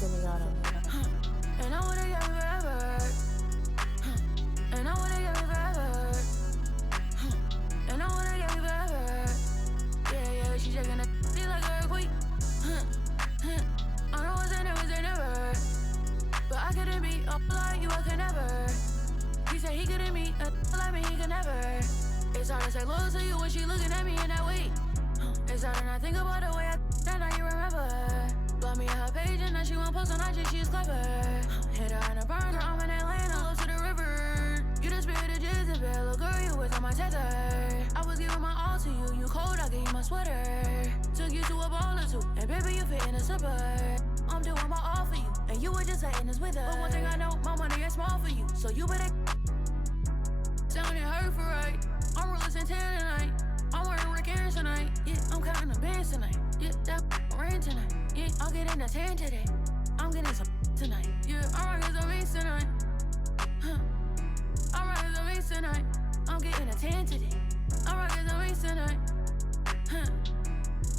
Semi-auto. And I wanna get me forever. And I wanna get me forever. And I wanna get me forever. Yeah, she shaking that she like a earthquake. I know it's ain't never. But I couldn't be up like you, I could never. He said he couldn't meet a like me, he could never. It's hard to say loyal to you when she looking at me in that way. It's hard to not think about the way I that now you remember. Blow me on her page and now she won't post on IG, she's clever. Hit her in a burner, I'm in Atlanta, close to the river. You the spirit of Jezebel, little girl, you was on my tether. I was giving my all to you, you cold, I gave you my sweater. Took you to a ball or two, and baby, you fit in a slipper. I'm doing my all for you, and you were just letting us with her. But one thing I know, my money is small for you, so you better sounding hurt for right. I'm real Santana tonight. I'm wearing Rick Aaron tonight. Yeah, I'm counting the bands tonight. Yeah, that rain tonight. Yeah, I'll get in the tan today. I'm getting some tonight. Yeah, I'm rocking some beats tonight. I'm rocking some beats tonight. I'm getting a tan today. I'm rocking some beats tonight.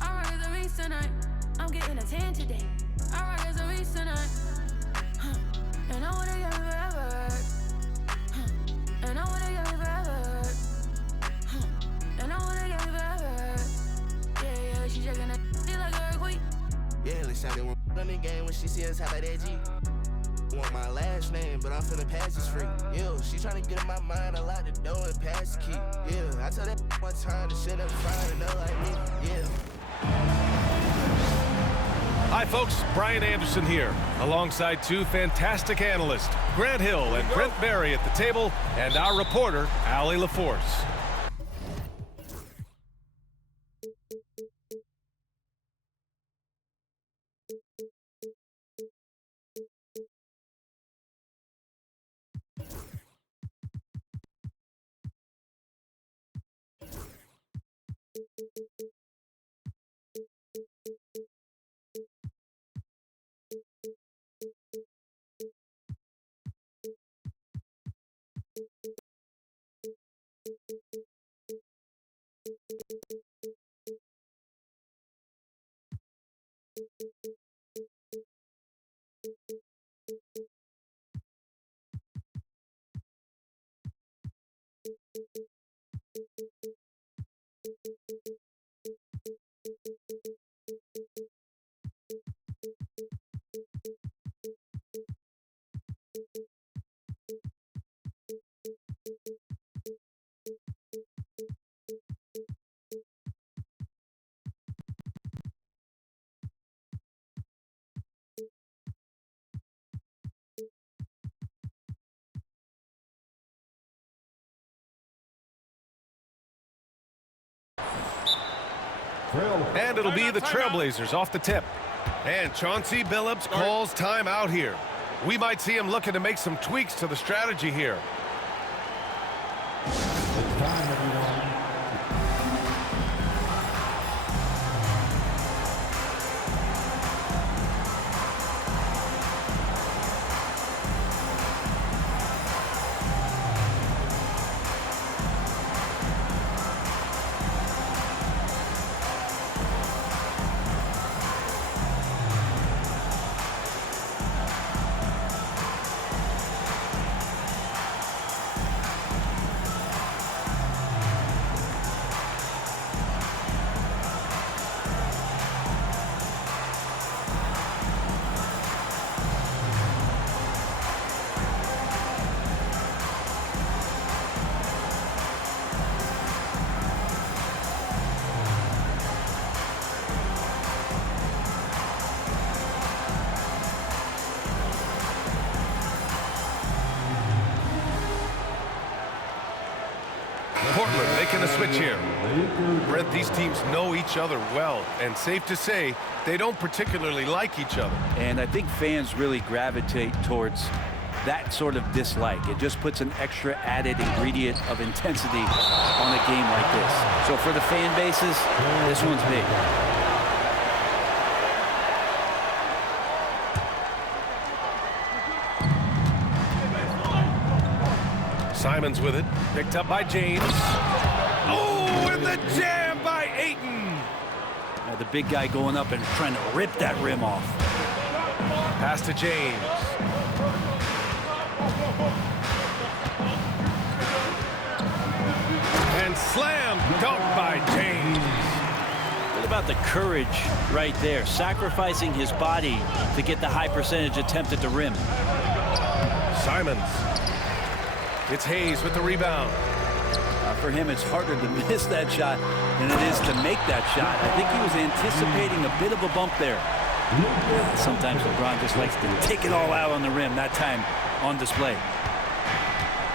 I'm rocking some beats tonight. I'm getting a tan today. I'm rocking some beats tonight. And I wanna get me forever. And I wanna get me forever. And I wanna get me forever. Yeah, she shaking that she like a earthquake. Yeah, let's shout it on the game when she see us how about that G. Want my last name, but I'm finna pass this free. Yeah, she tryna get in my mind, I lock the door and pass the key. Yeah, I told that one time to shut up fine and like me. Yeah. Hi folks, Brian Anderson here, alongside two fantastic analysts, Grant Hill and Brent Barry at the table, and our reporter, Allie LaForce. And it'll be the Trailblazers off the tip. And Chauncey Billups calls time out here. We might see him looking to make some tweaks to the strategy here. It's time, everyone. Portland making a switch here. Brent, these teams know each other well, and safe to say, they don't particularly like each other. And I think fans really gravitate towards that sort of dislike. It just puts an extra added ingredient of intensity on a game like this. So for the fan bases, this one's big. Simons with it, picked up by James. Oh, and the jam by Ayton. The big guy going up and trying to rip that rim off. Pass to James. And slam dunk by James. What about the courage right there? Sacrificing his body to get the high percentage attempt at the rim. Simons. It's Hayes with the rebound. For him, it's harder to miss that shot than it is to make that shot. I think he was anticipating a bit of a bump there. Sometimes LeBron just likes to take it all out on the rim, that time on display.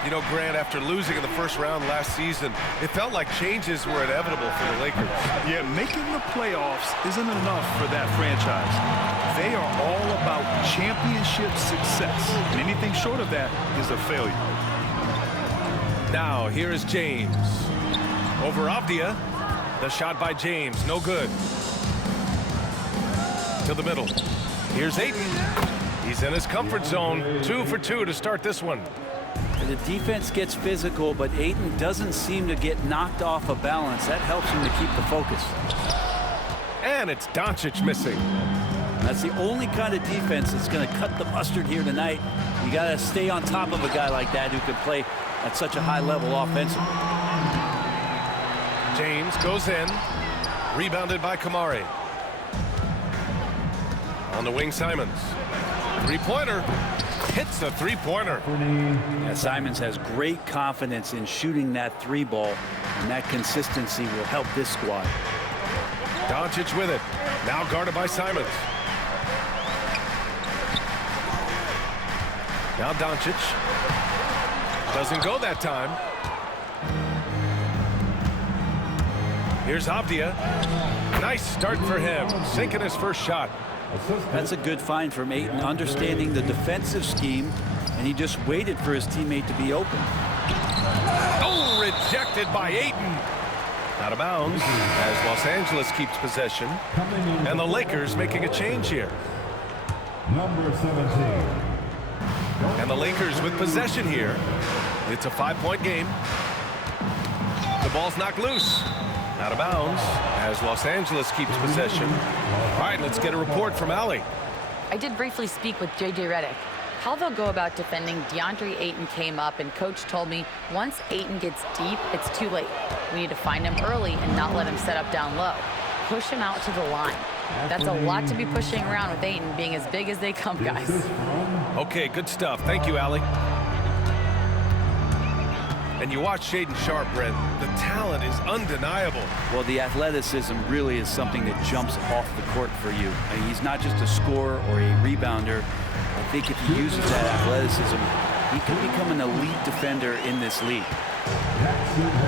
You know, Grant, after losing in the first round last season, it felt like changes were inevitable for the Lakers. Yeah, making the playoffs isn't enough for that franchise. They are all about championship success, and anything short of that is a failure. Now, here is James. Over Avdia. The shot by James, no good. To the middle. Here's Ayton. He's in his comfort zone. 2 for 2 to start this one. The defense gets physical, but Ayton doesn't seem to get knocked off of balance. That helps him to keep the focus. And it's Doncic missing. That's the only kind of defense that's going to cut the mustard here tonight. You got to stay on top of a guy like that who can play at such a high level offensively. James goes in. Rebounded by Kamari. On the wing, Simons. Three-pointer. Hits the three-pointer. Yeah, Simons has great confidence in shooting that three ball, and that consistency will help this squad. Doncic with it. Now guarded by Simons. Now Doncic. Doesn't go that time. Here's Avdia. Nice start for him. Sinking his first shot. That's a good find from Ayton, understanding the defensive scheme, and he just waited for his teammate to be open. Oh, rejected by Ayton. Out of bounds as Los Angeles keeps possession. And the Lakers making a change here. Number 17. And the Lakers with possession here. It's a 5-point game. The ball's knocked loose. Out of bounds as Los Angeles keeps possession. All right, let's get a report from Allie. I did briefly speak with J.J. Redick. How they'll go about defending DeAndre Ayton came up, and Coach told me once Ayton gets deep, it's too late. We need to find him early and not let him set up down low. Push him out to the line. That's a lot to be pushing around with Ayton being as big as they come, guys. Okay, good stuff. Thank you, Allie. And you watch Shaedon Sharpe, Brent. The talent is undeniable. Well, the athleticism really is something that jumps off the court for you. I mean, he's not just a scorer or a rebounder. I think if he uses that athleticism, he could become an elite defender in this league.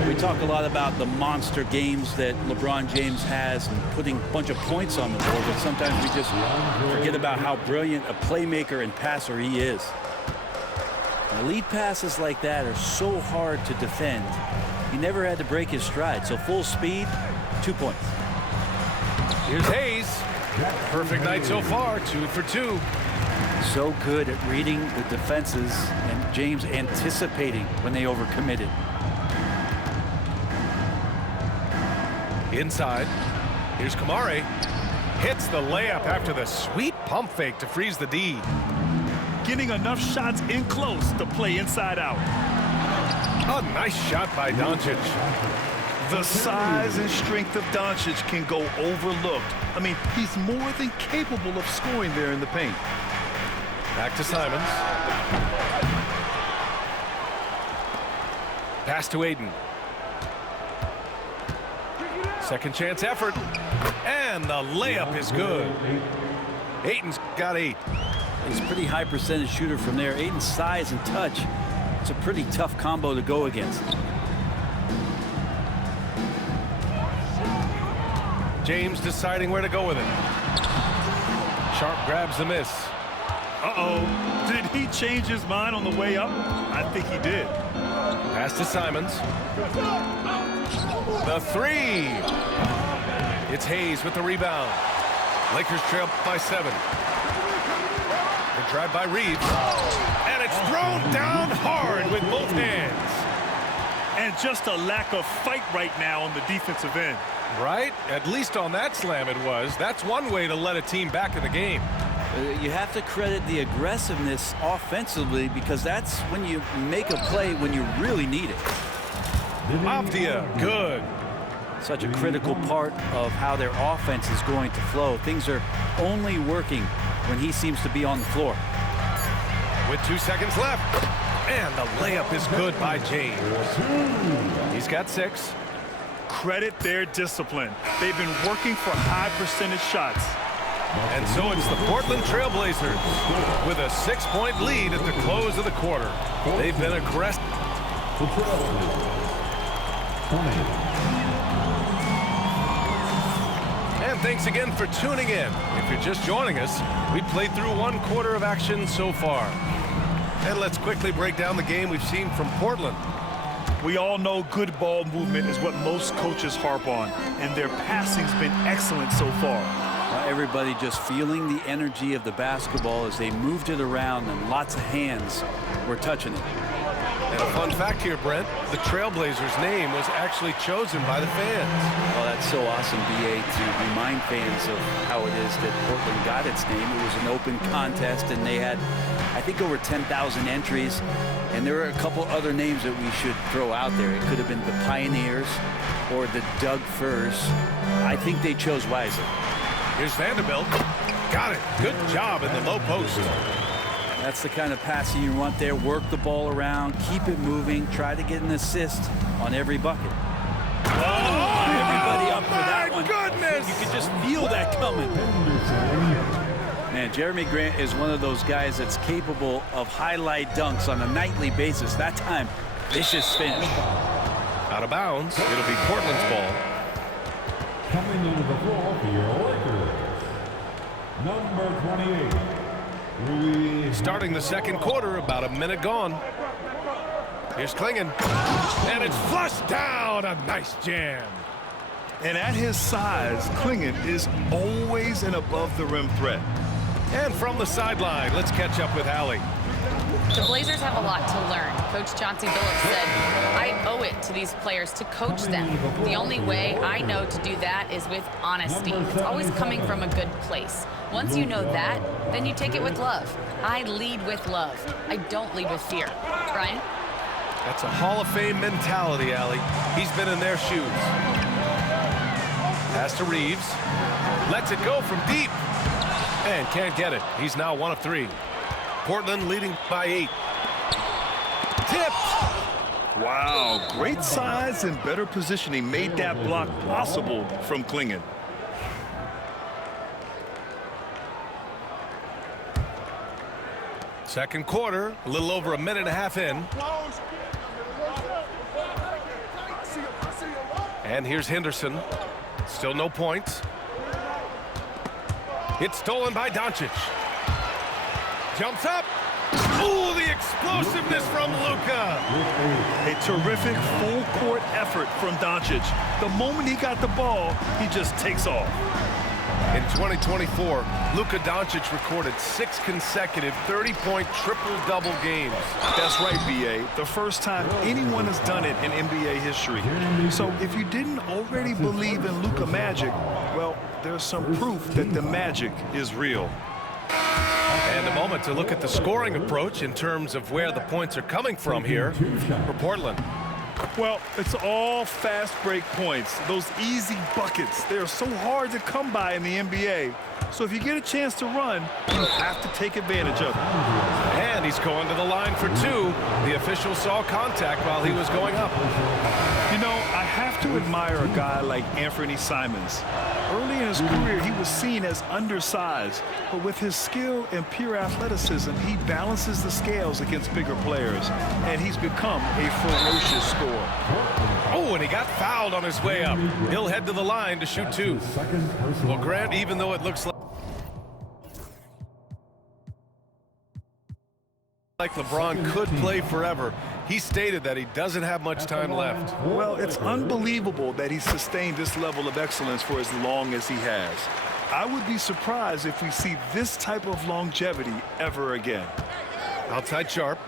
We talk a lot about the monster games that LeBron James has and putting a bunch of points on the board, but sometimes we just forget about how brilliant a playmaker and passer he is. Elite passes like that are so hard to defend. He never had to break his stride, so full speed, 2 points. Here's Hayes. Perfect night so far, 2 for 2. So good at reading the defenses, and James anticipating when they overcommitted. Inside. Here's Kamari. Hits the layup after the sweet pump fake to freeze the D. Getting enough shots in close to play inside out. A nice shot by Doncic. The size and strength of Doncic can go overlooked. I mean, he's more than capable of scoring there in the paint. Back to Simons. Pass to Ayton. Second chance effort. And the layup is good. Ayton's got 8. He's a pretty high percentage shooter from there. Ayton's size and touch, it's a pretty tough combo to go against. James deciding where to go with it. Sharpe grabs the miss. Uh-oh. Did he change his mind on the way up? I think he did. Pass to Simons. The 3. It's Hayes with the rebound. Lakers trail by 7. The drive by Reeves. And it's thrown down hard with both hands. And just a lack of fight right now on the defensive end. Right? At least on that slam it was. That's one way to let a team back in the game. You have to credit the aggressiveness offensively, because that's when you make a play when you really need it. Avdia, good. Such a critical part of how their offense is going to flow. Things are only working when he seems to be on the floor. With 2 seconds left. And the layup is good by James. He's got 6. Credit their discipline. They've been working for high percentage shots. And so it's the Portland Trailblazers with a 6-point lead at the close of the quarter. They've been aggressive. And thanks again for tuning in. If you're just joining us, we played through 1 quarter of action so far. And let's quickly break down the game we've seen from Portland. We all know good ball movement is what most coaches harp on, and their passing's been excellent so far. Everybody just feeling the energy of the basketball as they moved it around, and lots of hands were touching it. And a fun fact here, Brent, the Trailblazers' name was actually chosen by the fans. Oh, that's so awesome, BA, to remind fans of how it is that Portland got its name. It was an open contest, and they had, I think, over 10,000 entries. And there are a couple other names that we should throw out there. It could have been the Pioneers or the Doug Furs. I think they chose wisely. Here's Vanderbilt. Got it. Good job in the low post. That's the kind of passing you want there. Work the ball around, keep it moving, try to get an assist on every bucket. Oh, everybody up for that one. Goodness! You could just feel that coming. Man, Jeremy Grant is one of those guys that's capable of highlight dunks on a nightly basis. That time, vicious finish. Out of bounds. It'll be Portland's ball. Coming into the floor for your Lakers, number 28. Starting the second quarter, about a minute gone. Here's Clingan. And it's flushed down. A nice jam. And at his size, Clingan is always an above-the-rim threat. And from the sideline, let's catch up with Allie. The Blazers have a lot to learn. Coach Chauncey Billups said, I owe it to these players to coach them. The only way I know to do that is with honesty. It's always coming from a good place. Once you know that, then you take it with love. I lead with love. I don't lead with fear. Brian? That's a Hall of Fame mentality, Allie. He's been in their shoes. Pass to Reeves. Lets it go from deep. And can't get it. He's now 1 of 3. Portland leading by 8. Tipped. Wow, great size and better positioning made that block possible from Clingan. Second quarter, a little over a minute and a half in. And here's Henderson. Still no points. It's stolen by Doncic. Jumps up. Ooh, the explosiveness from Luka. A terrific full-court effort from Doncic. The moment he got the ball, he just takes off. In 2024, Luka Doncic recorded 6 consecutive 30-point triple-double games. That's right, B.A. The first time anyone has done it in NBA history. So if you didn't already believe in Luka magic, well, there's some proof that the magic is real. And a moment to look at the scoring approach in terms of where the points are coming from here for Portland. Well, it's all fast break points. Those easy buckets, they're so hard to come by in the NBA. So if you get a chance to run, you have to take advantage of it. And he's going to the line for 2. The official saw contact while he was going up. You know, I have to admire a guy like Anthony Simons. Early in his career, he was seen as undersized, but with his skill and pure athleticism, he balances the scales against bigger players, and he's become a ferocious scorer. Oh, and he got fouled on his way up. He'll head to the line to shoot 2. Well, Grant, even though it looks like LeBron could play forever, he stated that he doesn't have much time left. Well, it's unbelievable that he's sustained this level of excellence for as long as he has. I would be surprised if we see this type of longevity ever again. Outside Sharp.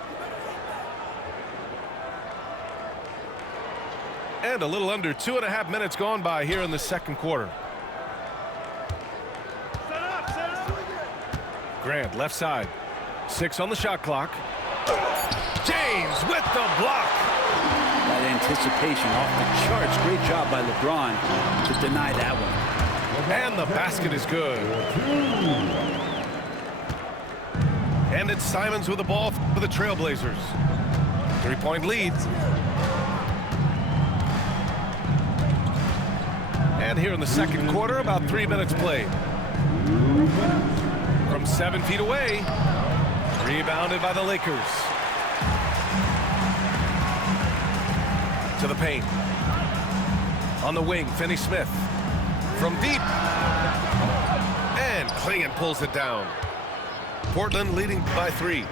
And a little under 2.5 minutes gone by here in the second quarter. Grant, left side. 6 on the shot clock. James with the block. That anticipation off the charts. Great job by LeBron to deny that one. And the basket is good. And it's Simons with the ball for the Trailblazers. 3-point lead. And here in the second quarter, about 3 minutes played. From 7 feet away, rebounded by the Lakers. To the paint. On the wing, Finney-Smith. From deep. And Clingan pulls it down. Portland leading by 3.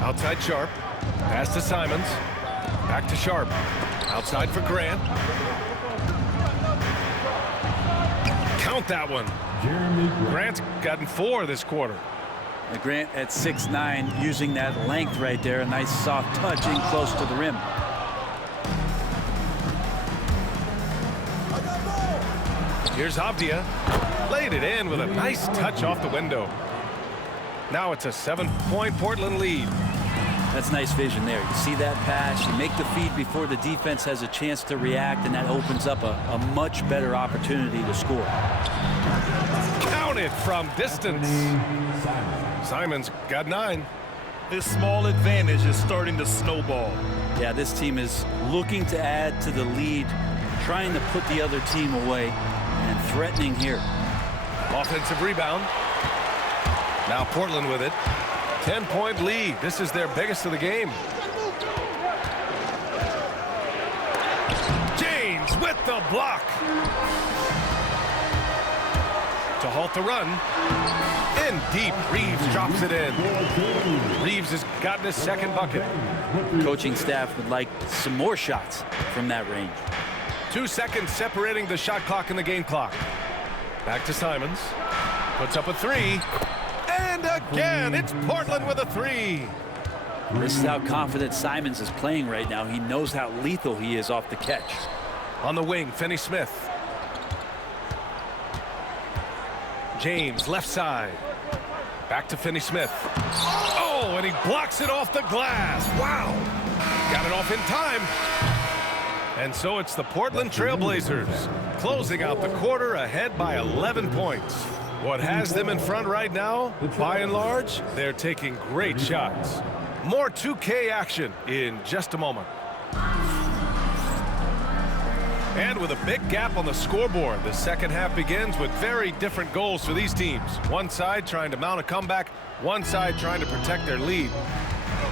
Outside Sharp. Pass to Simons. Back to Sharp. Outside for Grant. Count that one. Grant's gotten 4 this quarter. Grant at 6'9", using that length right there. A nice soft touch in close to the rim. Here's Avdia. Laid it in with a nice touch off the window. Now it's a 7-point Portland lead. That's nice vision there. You see that pass, you make the feed before the defense has a chance to react, and that opens up a much better opportunity to score. Counted from distance. Simons got 9. This small advantage is starting to snowball. Yeah, this team is looking to add to the lead, trying to put the other team away, and threatening here. Offensive rebound. Now Portland with it. 10-point lead. This is their biggest of the game. James with the block. To halt the run. In deep. Reeves drops it in. Reeves has gotten his second bucket. Coaching staff would like some more shots from that range. 2 seconds separating the shot clock and the game clock. Back to Simons. Puts up a 3. And again, it's Portland with a 3. This is how confident Simons is playing right now. He knows how lethal he is off the catch. On the wing, Finney-Smith. James, left side. Back to Finney-Smith. Oh, and he blocks it off the glass. Wow. Got it off in time. And so it's the Portland Trailblazers closing out the quarter ahead by 11 points. What has them in front right now, by and large, they're taking great shots. More 2K action in just a moment. And with a big gap on the scoreboard, the second half begins with very different goals for these teams. One side trying to mount a comeback, one side trying to protect their lead.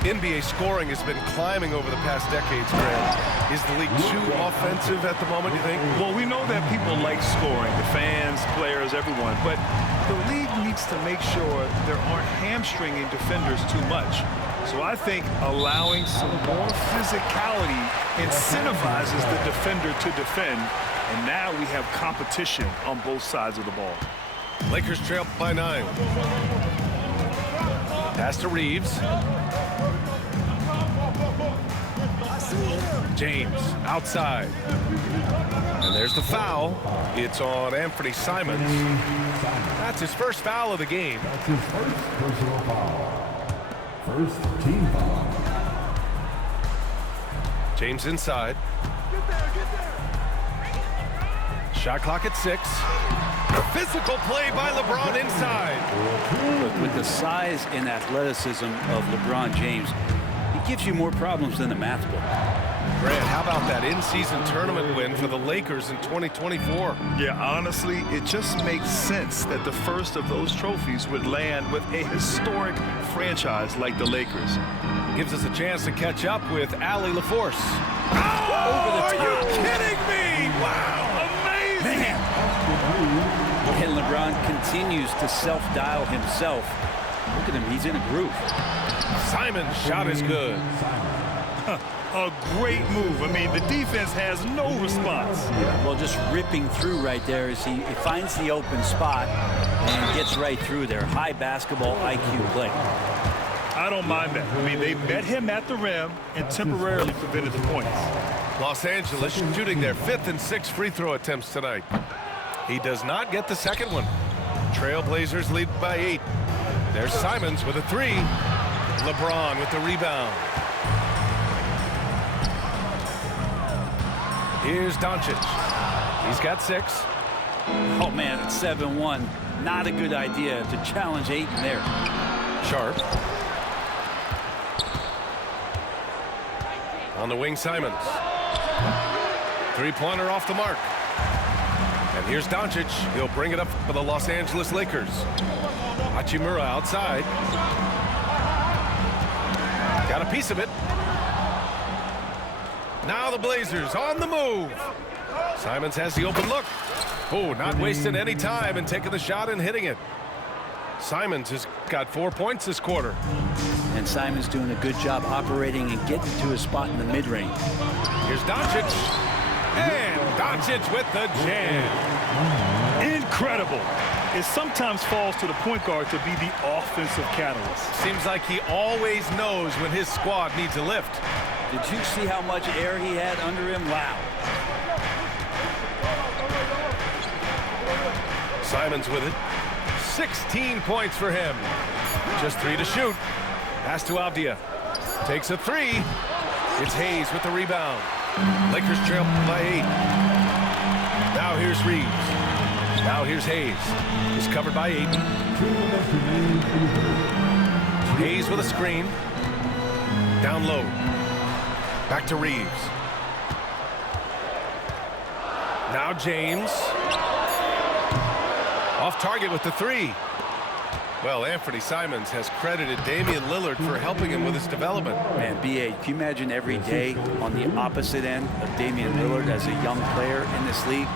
NBA scoring has been climbing over the past decades, Grant. Is the league too offensive at the moment, you think? Well, we know that people like scoring, the fans, players, everyone, but the league needs to make sure there aren't hamstringing defenders too much. So I think allowing some more physicality incentivizes the defender to defend, and now we have competition on both sides of the ball. Lakers trail by 9. Pass to Reeves. James outside. And there's the foul. It's on Anthony Simons. That's his first foul of the game. That's his first personal foul. First team foul. James inside. Shot clock at 6. Physical play by LeBron inside. Look, with the size and athleticism of LeBron James, he gives you more problems than the math book. Grant, how about that in-season tournament win for the Lakers in 2024? Yeah, honestly, it just makes sense that the first of those trophies would land with a historic franchise like the Lakers. Gives us a chance to catch up with Allie LaForce. Oh, Are you kidding me? Wow, amazing! Man. And LeBron continues to self-dial himself. Look at him, he's in a groove. Simon's shot is good. A great move. I mean, the defense has no response. Well, just ripping through right there as he finds the open spot and gets right through there. High basketball IQ play. I don't mind that. I mean, they met him at the rim and temporarily prevented the points. Los Angeles shooting their 5th and 6th free throw attempts tonight. He does not get the second one. Trailblazers lead by 8. There's Simons with a 3. LeBron with the rebound. Here's Doncic. He's got 6. Oh, man, it's 7-1. Not a good idea to challenge Ayton there. Sharp. On the wing, Simons. Three-pointer off the mark. And here's Doncic. He'll bring it up for the Los Angeles Lakers. Hachimura outside. Got a piece of it. Now the Blazers on the move. Simons has the open look. Oh, not wasting any time and taking the shot and hitting it. Simons has got 4 points this quarter. And Simons doing a good job operating and getting to his spot in the mid-range. Here's Doncic. And Doncic with the jam. Incredible. It sometimes falls to the point guard to be the offensive catalyst. Seems like he always knows when his squad needs a lift. Did you see how much air he had under him? Wow. Simons with it. 16 points for him. Just 3 to shoot. Pass to Avdia. Takes a 3. It's Hayes with the rebound. Lakers trail by 8. Now here's Reeves. Now here's Hayes. He's covered by 8. Hayes with a screen. Down low. Back to Reeves. Now James. Off target with the 3. Well, Anthony Simons has credited Damian Lillard for helping him with his development. Man, B.A., can you imagine every day on the opposite end of Damian Lillard as a young player in this league?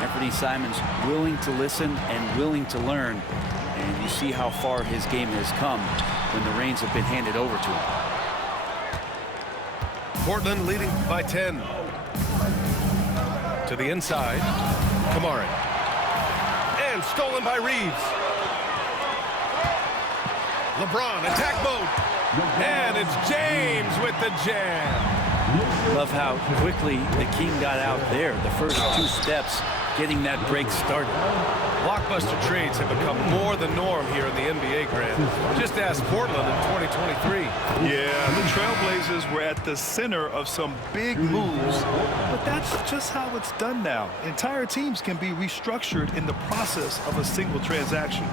Anthony Simons willing to listen and willing to learn. And you see how far his game has come when the reins have been handed over to him. Portland leading by 10. To the inside. Kamari. And stolen by Reeves. LeBron, attack mode. And it's James with the jam. Love how quickly the King got out there. The first 2 steps getting that break started. Blockbuster trades have become more the norm here in the NBA, Grant. Just ask Portland in 2023. Yeah, the Trailblazers were at the center of some big moves, but that's just how it's done now. Entire teams can be restructured in the process of a single transaction.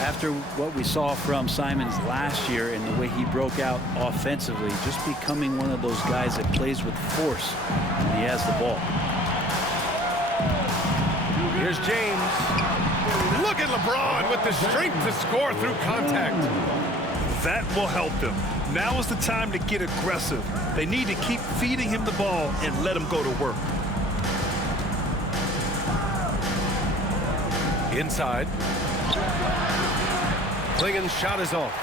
After what we saw from Simons last year and the way he broke out offensively, just becoming one of those guys that plays with force when he has the ball. Here's James. Look at LeBron with the strength to score through contact. That will help them. Now is the time to get aggressive. They need to keep feeding him the ball and let him go to work. Inside. Klingen's shot is off.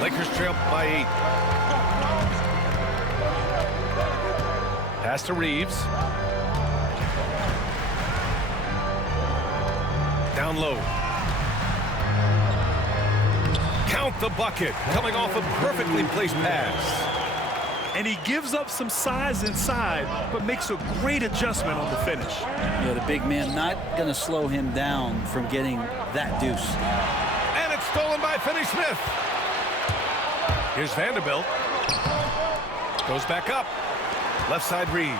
Lakers trail by 8. Pass to Reeves. Down low. Count the bucket. Coming off a perfectly placed pass. And he gives up some size inside, but makes a great adjustment on the finish. Yeah, the big man not going to slow him down from getting that deuce. And it's stolen by Finney-Smith. Here's Vanderbilt. Goes back up. Left side Reeves.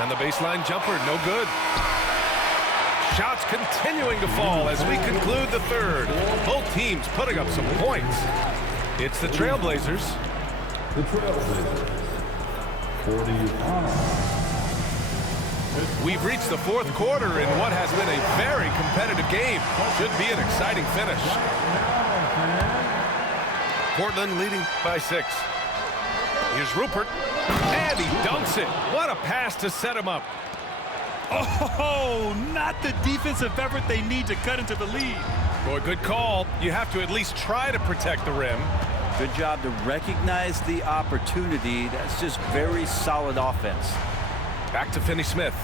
And the baseline jumper, no good. Shots continuing to fall as we conclude the third. Both teams putting up some points. It's the Trailblazers. The Trailblazers. 45. We've reached the fourth quarter in what has been a very competitive game. Should be an exciting finish. Portland leading by 6. Here's Rupert. And he dunks it. What a pass to set him up. Oh, not the defensive effort they need to cut into the lead. Boy, good call. You have to at least try to protect the rim. Good job to recognize the opportunity. That's just very solid offense. Back to Finney-Smith.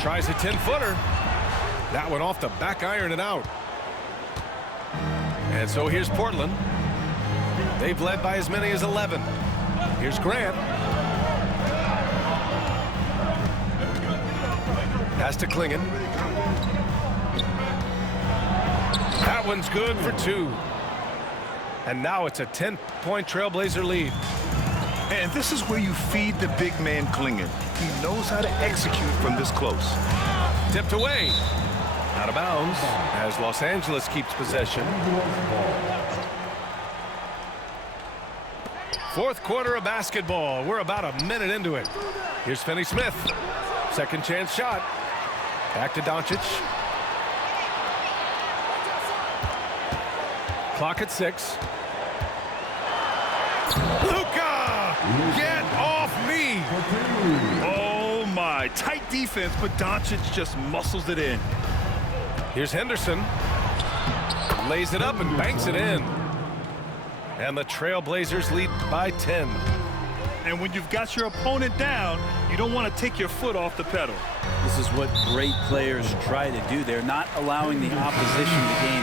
Tries a 10-footer. That one off the back iron and out. And so here's Portland. They've led by as many as 11. Here's Grant. Pass to Klingon. That one's good for 2. And now it's a 10-point Trailblazer lead. And this is where you feed the big man Klingon. He knows how to execute from this close. Tipped away. Out of bounds as Los Angeles keeps possession. Fourth quarter of basketball. We're about a minute into it. Here's Finney-Smith. Second chance shot. Back to Doncic. Clock at 6. Luka! Get off me! Oh my, tight defense, but Doncic just muscles it in. Here's Henderson. Lays it up and banks it in. And the Trailblazers lead by 10. And when you've got your opponent down, you don't want to take your foot off the pedal. This is what great players try to do. They're not allowing the opposition to gain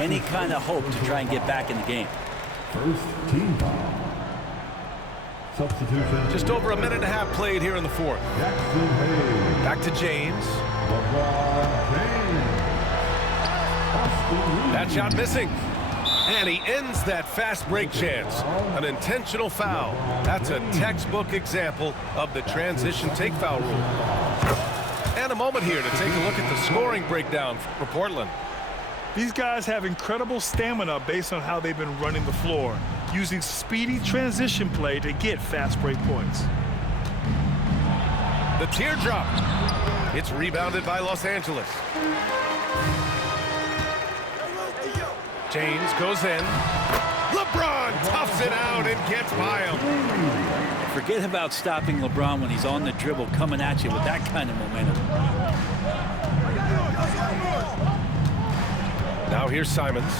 any kind of hope to try and get back in the game. First team foul. Substitution. Just over a minute and a half played here in the fourth. Jackson Hayes. Back to James. LeBron James. Austin Reeves. That shot missing. And he ends that fast break chance. An intentional foul. That's a textbook example of the transition take foul rule. And a moment here to take a look at the scoring breakdown for Portland. These guys have incredible stamina based on how they've been running the floor, using speedy transition play to get fast break points. The teardrop. It's rebounded by Los Angeles. James goes in. LeBron toughs it out and gets by him. Forget about stopping LeBron when he's on the dribble coming at you with that kind of momentum. Now here's Simons.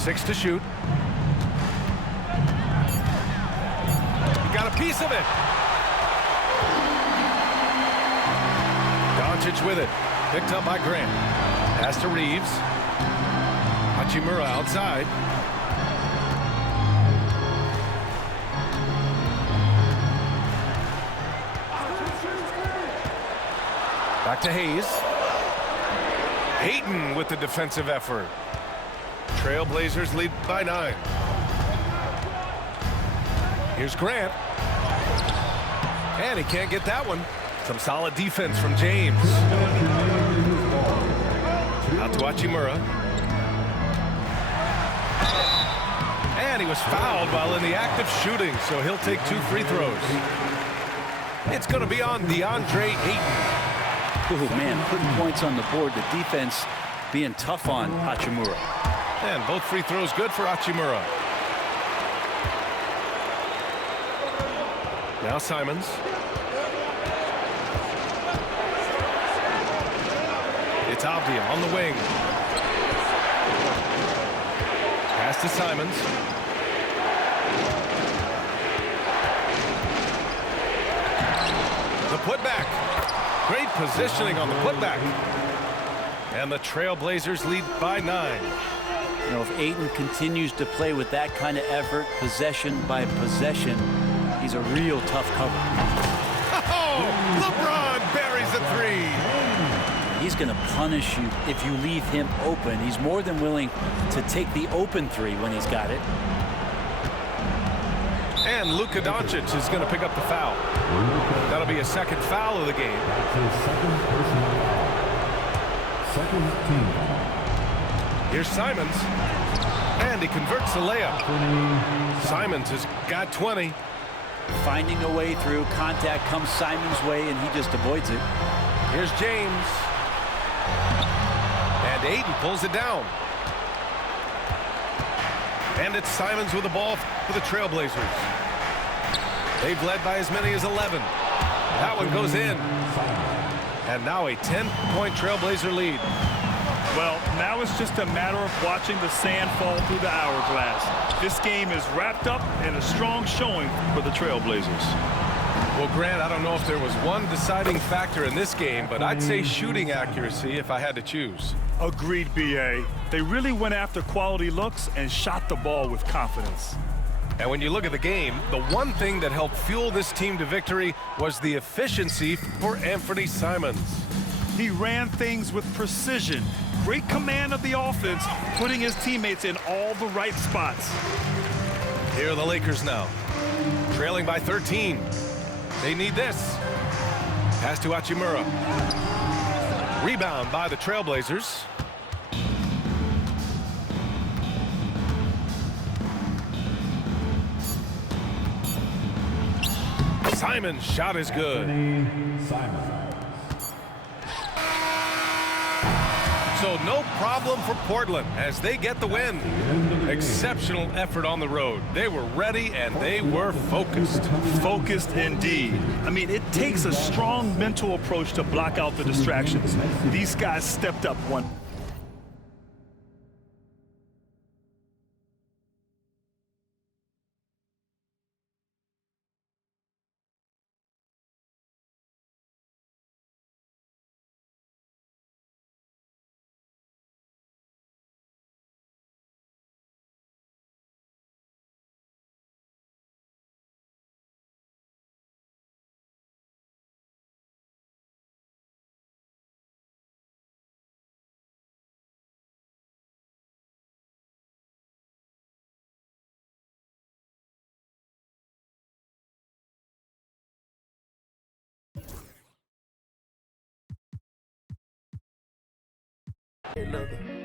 Six to shoot. He got a piece of it. Doncic with it. Picked up by Grant. Pass to Reeves. Hachimura outside. Back to Hayes. Ayton with the defensive effort. Trailblazers lead by 9. Here's Grant. And he can't get that one. Some solid defense from James. Out to Hachimura. And he was fouled while in the act of shooting, so he'll take 2 free throws. It's going to be on DeAndre Ayton. Oh, man, putting points on the board. The defense being tough on Hachimura. And both free throws good for Hachimura. Now Simons. It's Avdia on the wing. Pass to Simons. The putback. Great positioning on the putback. And the Trailblazers lead by 9. You know, if Ayton continues to play with that kind of effort, possession by possession, he's a real tough cover. Oh, LeBron buries a 3. He's going to punish you if you leave him open. He's more than willing to take the open 3 when he's got it. And Luka Doncic is going to pick up the foul. That'll be a second foul of the game. That's his second personal foul. Second team foul. Here's Simons. And he converts the layup. Simons has got 20. Finding a way through. Contact comes Simons' way, and he just avoids it. Here's James. And Ayton pulls it down. And it's Simons with the ball for the Trailblazers. They've led by as many as 11. That one goes in. And now a 10-point Trailblazer lead. Well, now it's just a matter of watching the sand fall through the hourglass. This game is wrapped up in a strong showing for the Trailblazers. Well, Grant, I don't know if there was one deciding factor in this game, but I'd say shooting accuracy if I had to choose. Agreed, B.A. They really went after quality looks and shot the ball with confidence. And when you look at the game, the one thing that helped fuel this team to victory was the efficiency for Anthony Simons. He ran things with precision, great command of the offense, putting his teammates in all the right spots. Here are the Lakers now, trailing by 13. They need this. Pass to Hachimura. Rebound by the Trailblazers. Simon's shot is good. Simons. So no problem for Portland as they get the win. Exceptional effort on the road. They were ready and they were focused. Focused indeed. I mean, it takes a strong mental approach to block out the distractions. These guys stepped up one. Hey, look.